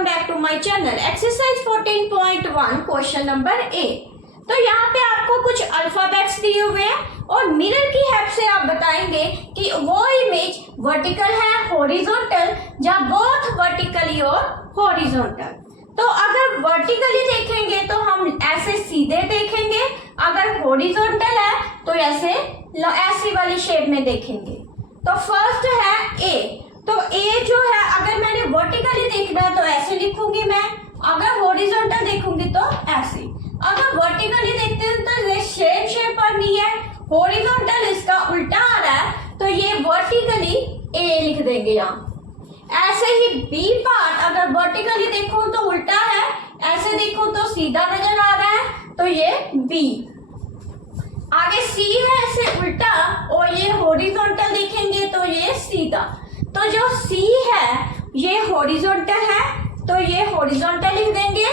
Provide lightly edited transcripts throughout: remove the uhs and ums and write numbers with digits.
Welcome back to my channel. Exercise 14.1 question number A. तो यहाँ पे आपको कुछ अल्फाबेट्स दिए हुए हैं और मिरर की हेल्प से आप बताएंगे कि वो इमेज वर्टिकल है, हॉरिजॉन्टल, या बोथ वर्टिकली और हॉरिजॉन्टल। तो अगर वर्टिकली देखेंगे तो हम ऐसे सीधे देखेंगे, अगर हॉरिजॉन्टल है तो ऐसी वाली शेप में देखेंगे। तो फर्स्ट है ए। तो ए जो है अगर मैंने वर्टिकली देखना है तो ऐसे लिखूंगी मैं, अगर हॉरिजॉन्टल देखूंगी तो ऐसे। अगर वर्टिकली देखते हैं तो ये सेम शेप पर नहीं है, हॉरिजॉन्टल इसका उल्टा आ रहा है तो ये वर्टिकली ए लिख देंगे यहाँ। ऐसे ही बी पार्ट अगर वर्टिकली देखो तो उल्टा है, ऐसे देखो तो सीधा नजर आ रहा है तो ये बी। आगे सी है ऐसे उल्टा और ये हॉरिजॉन्टल देखेंगे तो ये सीधा। तो जो सी है ये हॉरिजॉन्टल है तो ये हॉरिजॉन्टल लिख देंगे।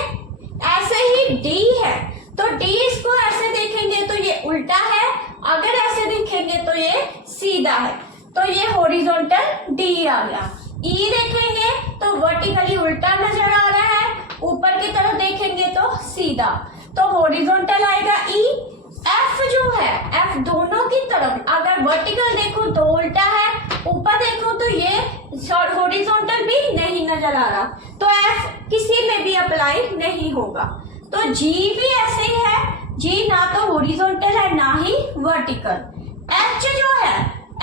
ऐसे ही डी है तो डी इसको ऐसे देखेंगे तो ये उल्टा है, अगर ऐसे देखेंगे तो ये सीधा है तो ये हॉरिजॉन्टल डी आ गया। ई देखेंगे तो वर्टिकली उल्टा नजर आ रहा है, ऊपर की तरफ देखेंगे तो सीधा, तो हॉरिजॉन्टल आएगा ई। एफ जो है, एफ दोनों की तरफ अगर वर्टिकल देखो तो उल्टा है, ऊपर देखो तो ये हॉरिजॉन्टल भी नहीं नजर आ रहा, तो एफ किसी में भी अप्लाई नहीं होगा। तो जी भी ऐसे ही है, जी ना तो हॉरिजॉन्टल है ना ही वर्टिकल। एच जो है,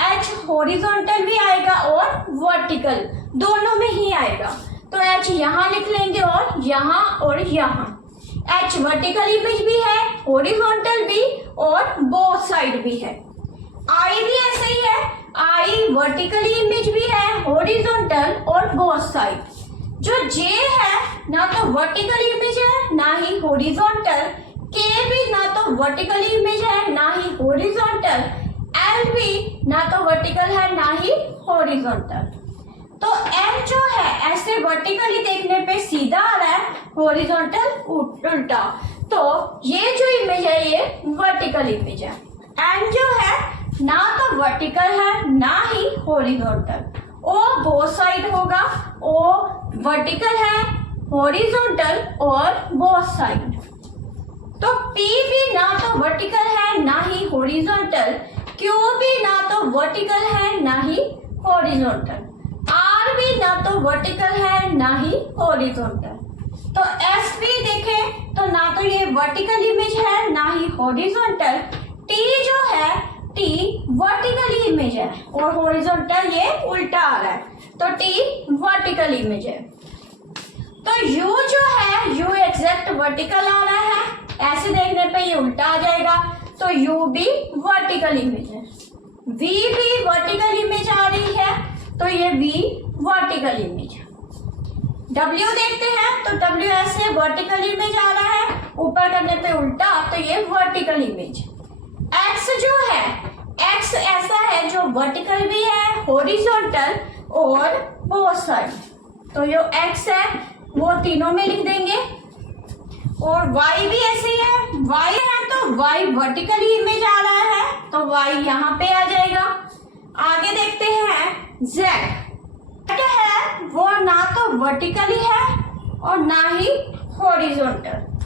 एच हॉरिजॉन्टल भी आएगा और वर्टिकल दोनों में ही आएगा, तो एच यहाँ लिख लेंगे और यहाँ। एच वर्टिकल इमेज भी है, हॉरिजॉन्टल भी और बोथ साइड भी है। आई भी ऐसे ही है, आई वर्टिकल इमेज भी है, हॉरिजॉन्टल और बोथ साइड। जो जे है ना तो वर्टिकल इमेज है ना ही हॉरिजॉन्टल, के भी ना तो वर्टिकल इमेज है ना ही हॉरिजॉन्टल, एल भी ना तो वर्टिकल है ना ही हॉरिजॉन्टल। तो एम जो है ऐसे वर्टिकली देखने पे सीधा आ रहा है, हॉरिजॉन्टल उल्टा, तो ये जो इमेज है ये वर्टिकल इमेज है। एन जो है ना तो वर्टिकल है ना ही हॉरिजॉन्टल, ओ बोथ साइड होगा, ओ वर्टिकल है, हॉरिजॉन्टल और बोथ साइड। तो पी भी ना तो वर्टिकल है ना ही हॉरिजॉन्टल, क्यू भी ना तो वर्टिकल है ना ही हॉरिजॉन्टल, आर भी ना तो वर्टिकल है ना ही हॉरिजॉन्टल। तो एस भी देखें तो ना तो ये वर्टिकल इमेज है ना ही हॉरिजॉन्टल, टी जो है टी वर्टिकल इमेज है और हॉरिजॉन्टल ये उल्टा आ रहा है, तो टी वर्टिकल इमेज है। तो यू जो है, यू एग्जैक्ट वर्टिकल आ रहा है, ऐसे देखने पे ये उल्टा आ जाएगा, तो यू भी वर्टिकल इमेज है। वी भी वर्टिकल इमेज आ रही है तो ये वी वर्टिकल इमेज है। डब्ल्यू देखते हैं तो डब्ल्यू ऐसे वर्टिकल इमेज आ रहा है, ऊपर करने पे उल्टा, तो ये वर्टिकल इमेज। एक्स जो है, एक्स ऐसा है जो वर्टिकल भी है, हॉरिजॉन्टल और बोथ साइड, तो जो एक्स है वो तीनों में लिख देंगे। और वाई भी ऐसे ही है, वाई है तो वाई वर्टिकली इमेज आ रहा है तो वाई यहाँ पे आ जाएगा। आगे देखते हैं जेड है, वो ना तो वर्टिकली है और ना ही हॉरिजॉन्टल,